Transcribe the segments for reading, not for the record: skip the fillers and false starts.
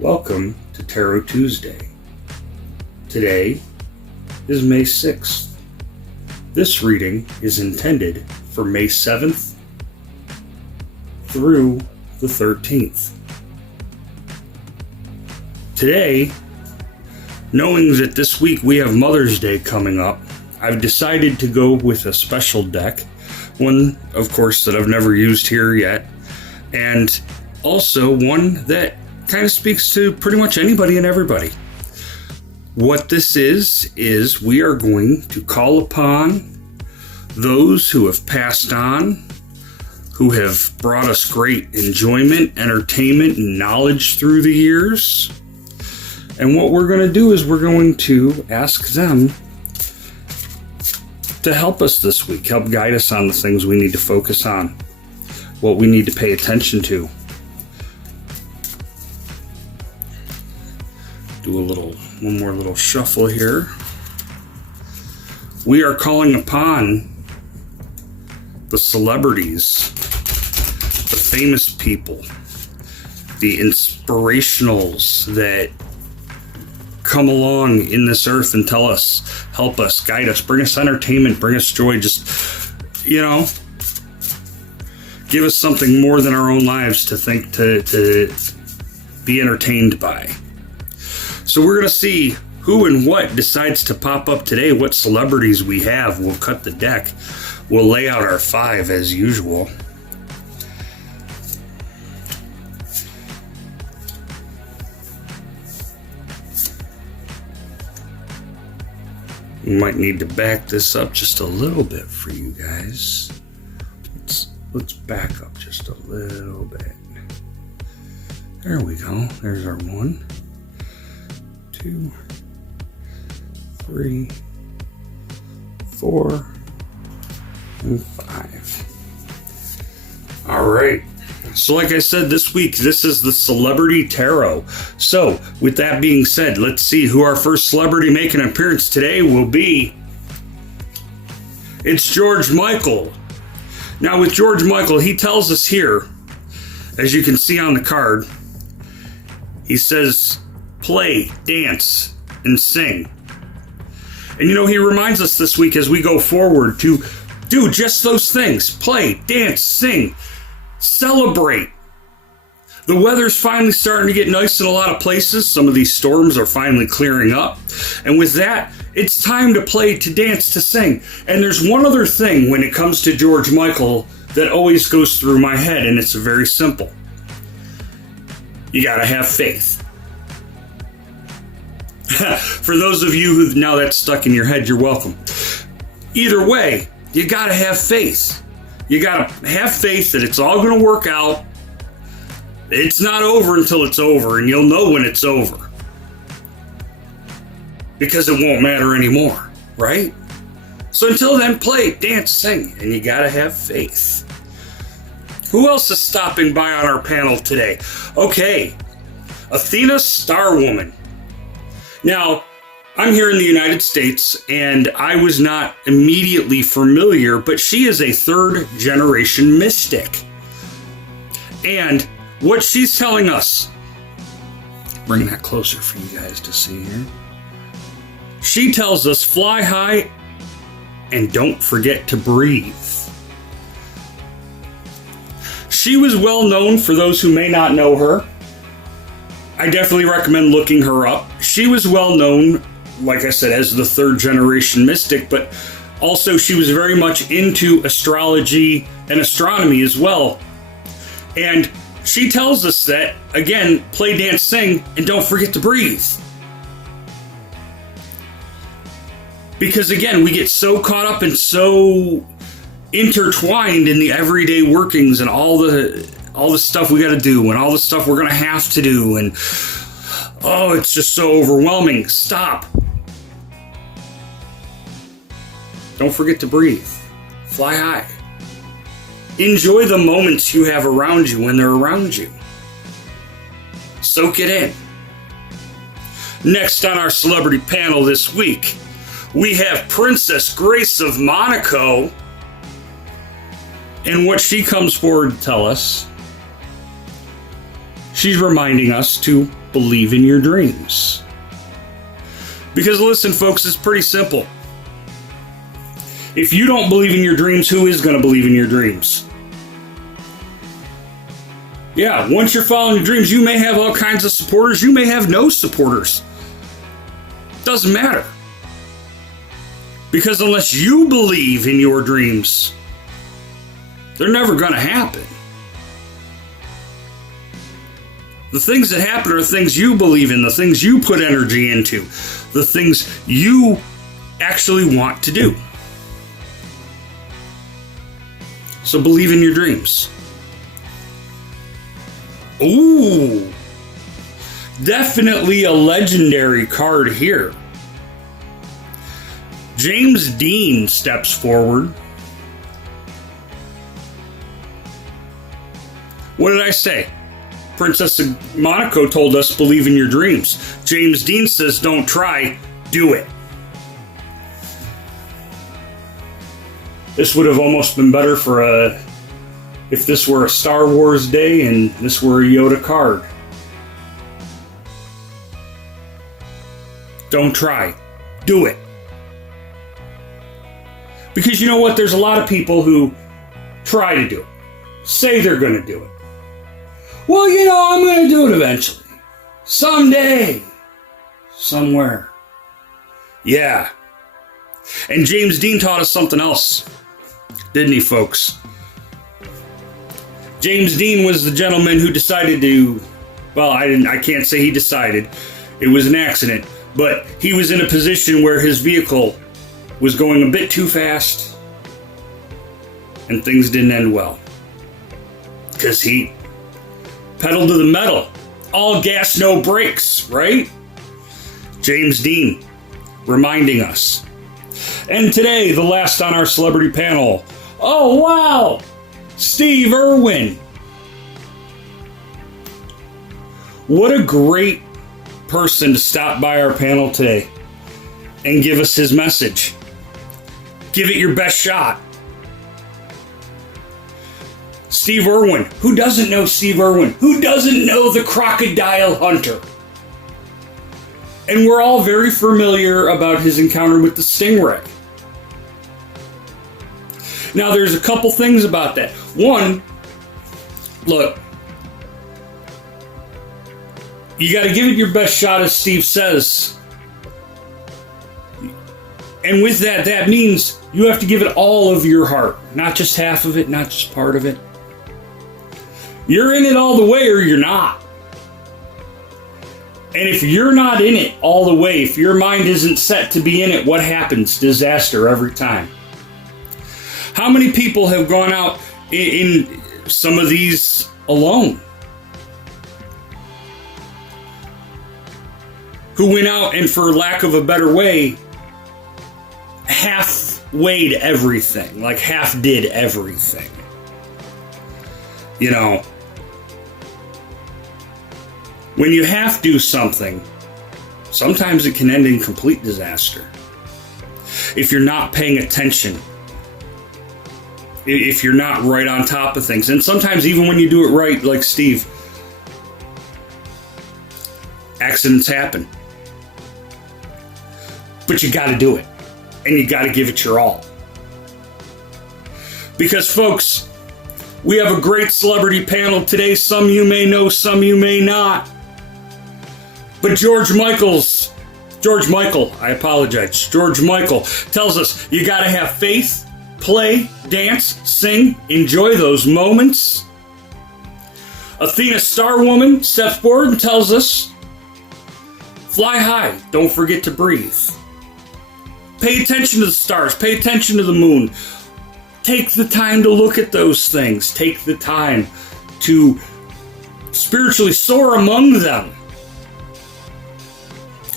Welcome to Tarot Tuesday. Today is May 6th. This reading is intended for May 7th through the 13th. Today, knowing that this week we have Mother's Day coming up, I've decided to go with a special deck, one, of course, that I've never used here yet, and also one that kind of speaks to pretty much anybody and everybody. What this is we are going to call upon those who have passed on, who have brought us great enjoyment, entertainment, and knowledge through the years. And what we're going to do is we're going to ask them to help us this week, help guide us on the things we need to focus on, what we need to pay attention to. Do one more little shuffle here. We are calling upon the celebrities, the famous people, the inspirationals that come along in this earth and tell us, help us, guide us, bring us entertainment, bring us joy, just, give us something more than our own lives to think, to be entertained by. So we're going to see who and what decides to pop up today, what celebrities we have. We'll cut the deck. We'll lay out our 5 as usual. We might need to back this up just a little bit for you guys. Let's back up just a little bit. There we go. There's our 1, 2, 3, 4, and 5. All right. So like I said, this week, this is the Celebrity Tarot. So with that being said, let's see who our first celebrity making an appearance today will be. It's George Michael. Now with George Michael, he tells us here, as you can see on the card, he says, play, dance, and sing. And he reminds us this week as we go forward to do just those things. Play, dance, sing, celebrate. The weather's finally starting to get nice in a lot of places. Some of these storms are finally clearing up. And with that, it's time to play, to dance, to sing. And there's one other thing when it comes to George Michael that always goes through my head, and it's very simple. You gotta have faith. For those of you who now that's stuck in your head, you're welcome. Either way, you gotta have faith. You gotta have faith that it's all gonna work out. It's not over until it's over, and you'll know when it's over. Because it won't matter anymore, right? So until then, play, dance, sing, and you gotta have faith. Who else is stopping by on our panel today? Okay, Athena Starwoman. Now, I'm here in the United States, and I was not immediately familiar, but she is a 3rd-generation mystic. And what she's telling us, bring that closer for you guys to see here. She tells us, fly high and don't forget to breathe. She was well known for those who may not know her. I definitely recommend looking her up. She was well known, like I said, as the 3rd-generation mystic, but also she was very much into astrology and astronomy as well. And she tells us that, again, play, dance, sing, and don't forget to breathe. Because again, we get so caught up and so intertwined in the everyday workings and all the stuff we got to do and all the stuff we're going to have to do, and it's just so overwhelming. Stop. Don't forget to breathe. Fly high. Enjoy the moments you have around you when they're around you. Soak it in. Next on our celebrity panel this week, we have Princess Grace of Monaco. And what she comes forward to tell us, she's reminding us to believe in your dreams. Because listen, folks, it's pretty simple. If you don't believe in your dreams, who is going to believe in your dreams? Yeah, once you're following your dreams, you may have all kinds of supporters. You may have no supporters. Doesn't matter. Because unless you believe in your dreams, they're never going to happen. The things that happen are things you believe in, the things you put energy into, the things you actually want to do. So believe in your dreams. Ooh, definitely a legendary card here. James Dean steps forward. What did I say? Princess Monaco told us, believe in your dreams. James Dean says, don't try, do it. This would have almost been better for if this were a Star Wars day and this were a Yoda card. Don't try, do it. Because you know what? There's a lot of people who try to do it. Say they're going to do it. Well, you know, I'm going to do it eventually. Someday. Somewhere. Yeah. And James Dean taught us something else. Didn't he, folks? James Dean was the gentleman who decided to... Well, I can't say he decided. It was an accident. But he was in a position where his vehicle was going a bit too fast. And things didn't end well. Because he pedaled to the metal. All gas, no brakes, right? James Dean reminding us. And today, the last on our celebrity panel. Oh, wow! Steve Irwin. What a great person to stop by our panel today and give us his message. Give it your best shot. Steve Irwin. Who doesn't know Steve Irwin? Who doesn't know the Crocodile Hunter? And we're all very familiar about his encounter with the stingray. Now, there's a couple things about that. One, look, you got to give it your best shot, as Steve says. And with that, that means you have to give it all of your heart, not just half of it, not just part of it. You're in it all the way or you're not. And if you're not in it all the way, if your mind isn't set to be in it, what happens? Disaster every time. How many people have gone out in some of these alone? Who went out and, for lack of a better way, half-weighed everything. Like half did everything. You know, when you half do something, sometimes it can end in complete disaster. If you're not paying attention, if you're not right on top of things, and sometimes even when you do it right, like Steve, accidents happen. But you got to do it, and you got to give it your all. Because, folks, we have a great celebrity panel today. Some you may know, some you may not. But George Michael tells us you got to have faith, play, dance, sing, enjoy those moments. Athena Starwoman steps forward and tells us, fly high, don't forget to breathe. Pay attention to the stars, pay attention to the moon. Take the time to look at those things. Take the time to spiritually soar among them.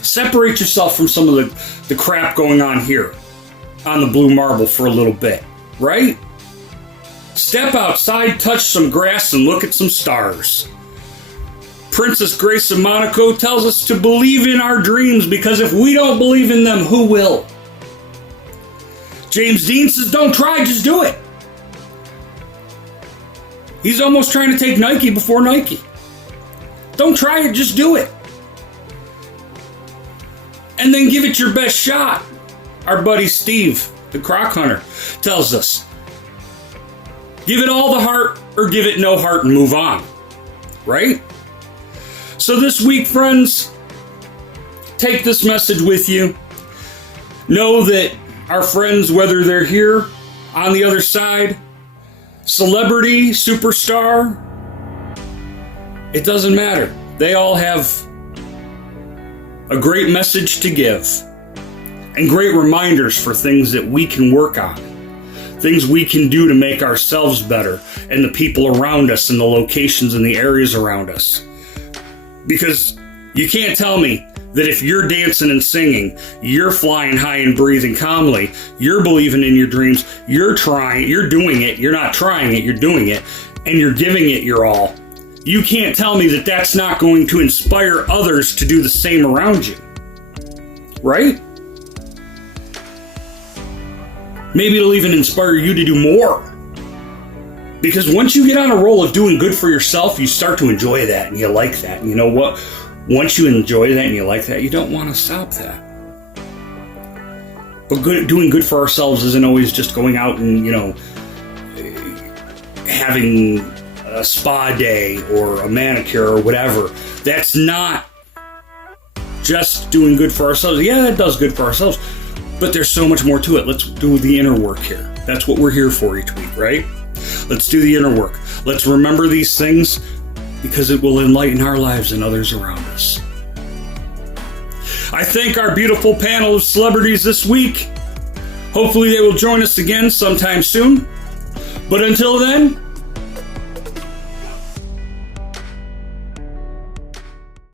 Separate yourself from some of the crap going on here on the blue marble for a little bit, right? Step outside, touch some grass, and look at some stars. Princess Grace of Monaco tells us to believe in our dreams, because if we don't believe in them, who will? James Dean says, don't try, just do it. He's almost trying to take Nike before Nike. Don't try it, just do it. and then give it your best shot. Our buddy Steve, the Croc Hunter, tells us, give it all the heart or give it no heart and move on. Right? So this week, friends, take this message with you. Know that our friends, whether they're here on the other side, celebrity, superstar, it doesn't matter. They all have a great message to give and great reminders for things that we can work on, things we can do to make ourselves better and the people around us and the locations and the areas around us. Because you can't tell me that if you're dancing and singing, you're flying high and breathing calmly, you're believing in your dreams, you're trying, you're doing it, you're not trying it, you're doing it, and you're giving it your all. You can't tell me that that's not going to inspire others to do the same around you. Right? Maybe it'll even inspire you to do more. Because once you get on a roll of doing good for yourself, you start to enjoy that and you like that. And you know what? Once you enjoy that and you like that, you don't want to stop that. But doing good for ourselves isn't always just going out and, having a spa day or a manicure or whatever. That's not just doing good for ourselves. Yeah, that does good for ourselves. But there's so much more to it. Let's do the inner work here. That's what we're here for each week, right? Let's do the inner work. Let's remember these things because it will enlighten our lives and others around us. I thank our beautiful panel of celebrities this week. Hopefully they will join us again sometime soon. But until then,